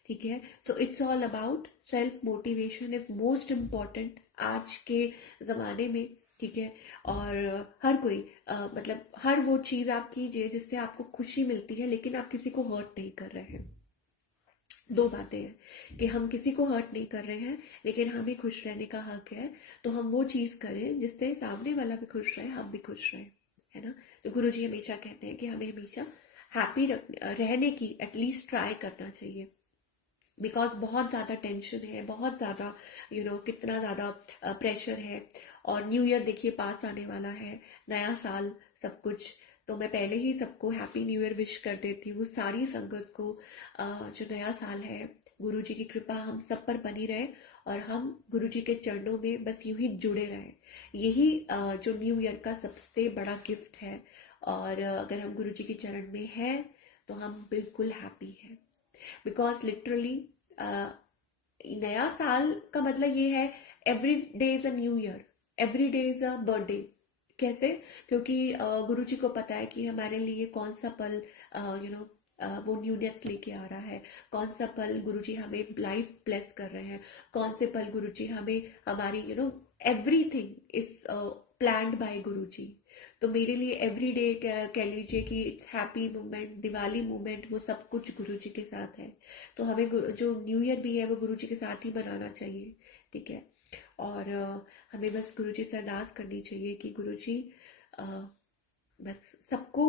ठीक है, so it's all about self motivation is most important आज के ज़माने में। ठीक है, और हर कोई मतलब हर वो चीज़ आप कीजिए जिससे आपको खुशी मिलती है, लेकिन आप किसी को हर्ट नहीं कर रहे हैं। दो बातें हैं कि हम किसी को हर्ट नहीं कर रहे हैं, लेकिन हमें खुश रहने का हक है। तो हम वो चीज़ करें जिससे सामने वाला भी खुश रहे, हम भी खुश रहे, है ना। तो गुरु जी हमेशा कहते हैं कि हमें हमेशा हैप्पी रहने की एटलीस्ट ट्राई करना चाहिए। बिकॉज बहुत ज़्यादा टेंशन है, बहुत ज़्यादा कितना ज़्यादा प्रेशर है। और न्यू ईयर देखिए पास आने वाला है, नया साल, सब कुछ। तो मैं पहले ही सबको हैप्पी न्यू ईयर विश कर देती हूँ, सारी संगत को। जो नया साल है, गुरु जी की कृपा हम सब पर बनी रहे और हम गुरु जी के चरणों में बस यूं ही जुड़े रहे। यही जो न्यू ईयर का सबसे बड़ा गिफ्ट है। और अगर हम गुरु जी के चरण में हैं तो हम बिल्कुल हैप्पी हैं। बिकॉज लिटरली नया साल का मतलब ये है, every day is a new year, every day is a birthday. कैसे? क्योंकि गुरु जी को पता है कि हमारे लिए कौन सा पल वो न्यूनेस लेके आ रहा है, कौन सा पल गुरु जी हमें लाइफ ब्लेस कर रहे हैं, कौन से पल गुरु जी हमें हमारी एवरीथिंग इज प्लान्ड बाय गुरु जी। तो मेरे लिए एवरी डे कह लीजिए कि it's happy moment, Diwali moment, वो सब कुछ गुरु जी के साथ है। तो हमें जो न्यू ईयर भी है वो गुरु जी के साथ ही मनाना चाहिए। ठीक है, और हमें बस गुरु जी से अरदास करनी चाहिए कि गुरु जी बस सबको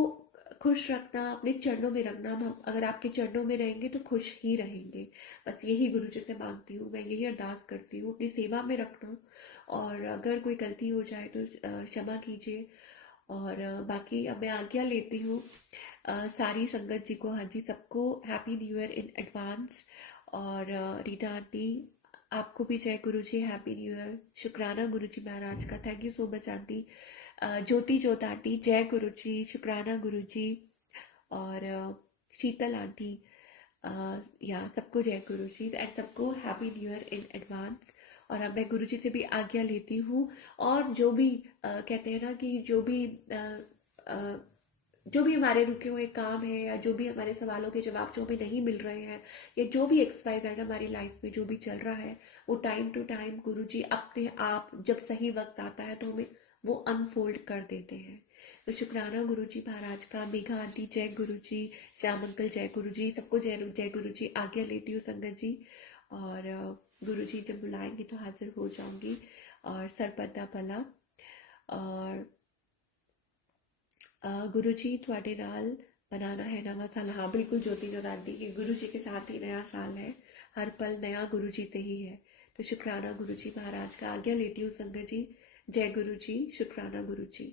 खुश रखना, अपने चरणों में रखना। हम अगर आपके चरणों में रहेंगे तो खुश ही रहेंगे। बस यही गुरु जी से मांगती हूँ, मैं यही अरदास करती हूँ, अपनी सेवा में रखना। और अगर कोई गलती हो जाए तो क्षमा कीजिए। और बाकी अब मैं आज्ञा लेती हूँ सारी संगत जी को। हाँ जी, सबको happy new year in advance. और रीटा आंटी, आपको भी जय गुरु जी, हैप्पी न्यू ईयर। शुक्राना गुरु जी महाराज का, thank you so much aunty. Jyoti Jot aunty, जय गुरु जी, शुक्राना गुरु जी। और शीतल आंटी, या सबको जय गुरु जी एंड सबको happy new year in advance. और अब मैं गुरु जी से भी आज्ञा लेती हूँ। और जो भी कहते हैं ना कि जो भी हमारे रुके हुए काम है, या जो भी हमारे सवालों के जवाब जो हमें नहीं मिल रहे हैं, या जो भी XYZ हमारी लाइफ में जो भी चल रहा है, वो टाइम टू टाइम गुरुजी अपने आप जब सही वक्त आता है तो हमें वो अनफोल्ड कर देते हैं। तो शुक्राना गुरुजी महाराज का। मेघा आंटी जय गुरुजी, श्याम अंकल जय गुरुजी, सबको जय जय गुरुजी। आज्ञा लेती हूँ संगत जी। और गुरुजी जब बुलाएंगे तो हाजिर हो जाऊंगी। और सरपदा पला। और गुरु जी ਤੁਹਾਡੇ ਨਾਲ बनाना है नवा साल। हाँ बिल्कुल ज्योति जो दादी की, गुरु जी के साथ ही नया साल है, हर पल नया गुरु जी से ही है। तो शुक्राना गुरु जी महाराज का। आज्ञा लेती हूँ संगत जी। जय गुरु जी, शुक्राना गुरु जी।